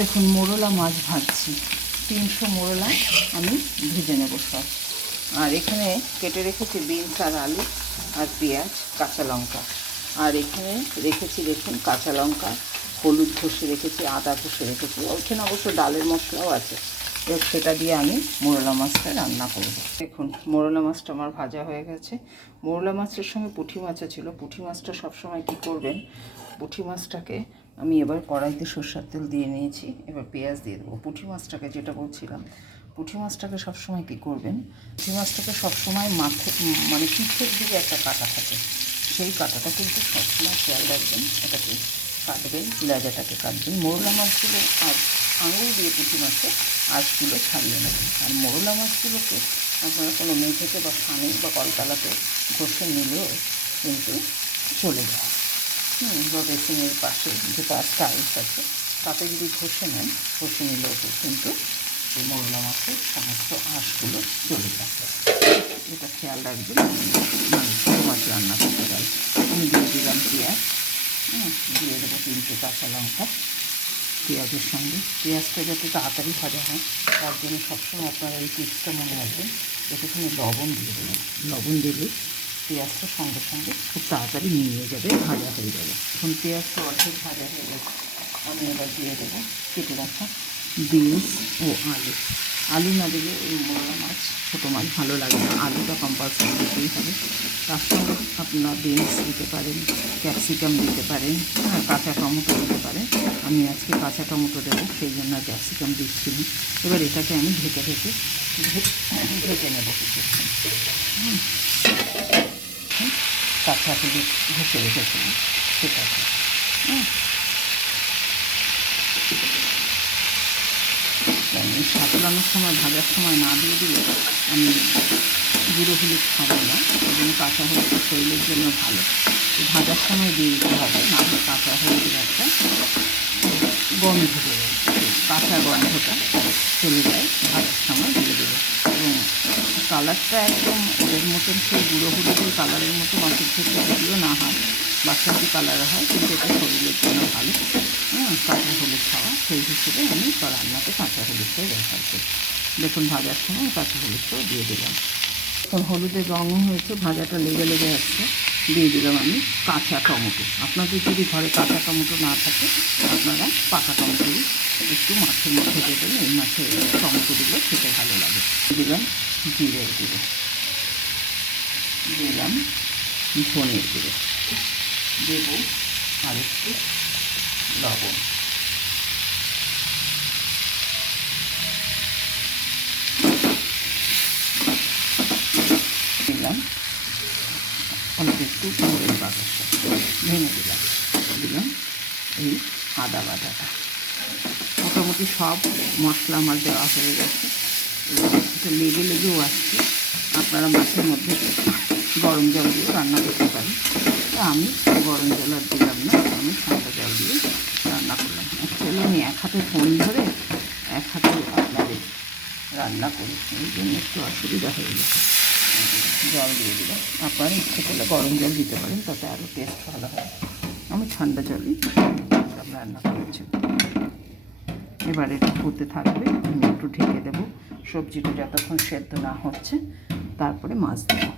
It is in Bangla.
দেখুন মোরলা মাছ ভাজছি, 300 মোরলা আমি ভেজে নেব সব। আর এখানে কেটে রেখেছি বিনস আর আলু আর পেঁয়াজ, কাঁচা লঙ্কা। আর এখানে রেখেছি দেখুন কাঁচা লঙ্কা, হলুদ ঘষে রেখেছি, আদা ঘষে রেখেছি। ওইখানে অবশ্য ডালের মশলাও আছে, সেটা দিয়ে আমি মোরলা মাছটা রান্না করব। দেখুন মোরলা মাছটা আমার ভাজা হয়ে গেছে। মোরলা মাছের সঙ্গে পুঁটি মাছও ছিল। পুঁটি মাছটা সবসময় কী করবেন, পুঁটি মাছটাকে আমি এবার কড়াইতে সরষের তেল দিয়ে নিয়েছি, এবার পেঁয়াজ দিয়ে দেবো। পুঁটি মাছটাকে যেটা বলছিলাম, পুঁটি মাছটাকে সবসময় কী করবেন, পুঁটি মাছটাকে সবসময় মানে পিঠের দিকে একটা কাঁটা থাকে, সেই কাঁটাটা কিন্তু সবসময় খেয়াল রাখবেন, এটাকে কাটবেন, লেজাটাকে কাটবেন। মোরলা মাছগুলো আর আঙুল দিয়ে পুঁটি মাছে আঁশগুলো ছাড়িয়ে নেবেন। আর মোরলা মাছগুলোকে আপনারা কোনো মেঝেতে বা ছানে বা কলতলাতে ঘষে নিলেও কিন্তু চলে যায়, বা বেসিনের পাশে যেটা টাইলস আছে তাতে যদি ঘষে নেন, ঘষে নিলেও কিন্তু এই মোরলা মাছের সমস্ত আঁশগুলো চলে যাবে। এটা খেয়াল রাখবেন ছোটো মাছ রান্না করতে গেলে। আমি দিয়ে দিলাম পেঁয়াজ, দিয়ে দেবো 3টে কাঁচা লঙ্কা পেঁয়াজের সঙ্গে। পেঁয়াজটা যাতে তাড়াতাড়ি ভাজা হয় তার জন্য সবসময় আপনারা এই টিপসটা মনে রাখবেন, একটুখানি লবণ দিয়ে দেবেন। লবণ দিলে পেঁয়াজটা সঙ্গে সঙ্গে খুব তাড়াতাড়ি মিলিয়ে যাবে, ভাজা হয়ে যাবে। এখন পেঁয়াজটা অর্ধেক ভাজা হয়ে গেছে, আমি এবার দিয়ে দেবো কেটে রাখা বিনস ও আলু। আলু না দিলে এই মোরলা মাছ, ছোটো মাছ ভালো লাগে না, আলুটা কম্পালসারি দিতেই হবে। তার সঙ্গে আপনারা বিনস দিতে পারেন, ক্যাপসিকাম দিতে পারেন, কাঁচা টমেটো দিতে পারেন। আমি আজকে কাঁচা টমেটো দেবো, সেই জন্য ক্যাপসিকাম দিচ্ছি না। এবার এটাকে আমি ঢেকে নেবো কিছুক্ষণ। কাঁচা হলুদ ঘষে রেখেছিলাম সেটাকে, আমি সাঁতলানোর সময়, ভাজার সময় না দিয়ে দিলে আমি গুঁড়ো হলুদ খাবো না, ওই জন্য কাঁচা হলুদটা শরীরের জন্য ভালো। ভাজার সময় দিয়ে দিতে হবে, না হলে কাঁচা হলুদের একটা গন্ধ বেরোয়, কাঁচা গন্ধটা চলে যায় ভাজার সময় দিয়ে দেবে। এবং কালারটা একদম ওদের মতন, সেই গুঁড়ো হলুদের কালারের মতো মাছের ক্ষেত্রে যদিও না হয়, বাসন্তী কালার হয়, কিন্তু এটা শরীরের জন্য ভালো। কাঁচা হলুদ খাওয়া, সেই হিসেবে আমি রান্নাতে কাঁচা হলুদটাই ব্যবহার করি। দেখুন ভাজার সময় কাঁচা হলুদটাও দিয়ে দিলাম। এখন হলুদের রঙও হয়েছে, ভাজাটা লেগে লেগে যাচ্ছে, দিয়ে দিলাম আমি কাঁচা টমেটো। আপনাদের যদি ঘরে কাঁচা টমেটো না থাকে, আপনারা পাকা টমেটোই একটু মাছের মধ্যে দেবেন, এই মাছের টমেটো দিলে খেতে ভালো লাগে। দিলাম জিরের গুঁড়ো, দিলাম ধনের গুঁড়ো, দেব আর একটু লবণ, দিলাম অল্প একটু গুঁড়ের বাতাসা ভেঙে দিলাম এই আদা বাটাটা। মোটামুটি সব মশলা আমার দেওয়া হয়ে গেছে। এটা লেগেও আসছে, আপনারা মাছের মধ্যে গরম জল দিয়ে রান্না করতে পারেন। আমি গরম জল আর দিলাম না, আমি ঠান্ডা জল দিয়ে রান্না করলাম। অ্যাকচুয়ালি আমি এক হাতে ফোন ধরে এক হাতে আপনাদের রান্না করি, এই জন্য একটু অসুবিধা হয়ে গেছে। জল দিয়ে দিলাম, আপনারা ইচ্ছে করলে গরম জল দিতে পারেন, তাতে আরও টেস্ট ভালো হয়। আমি ঠান্ডা জলই রান্না করেছি। এবার এটা হতে থাকবে, আমি একটু ঢেকে দেবো। সবজিটা যতক্ষণ সেদ্ধ না হচ্ছে, তারপরে মাছ দেবো।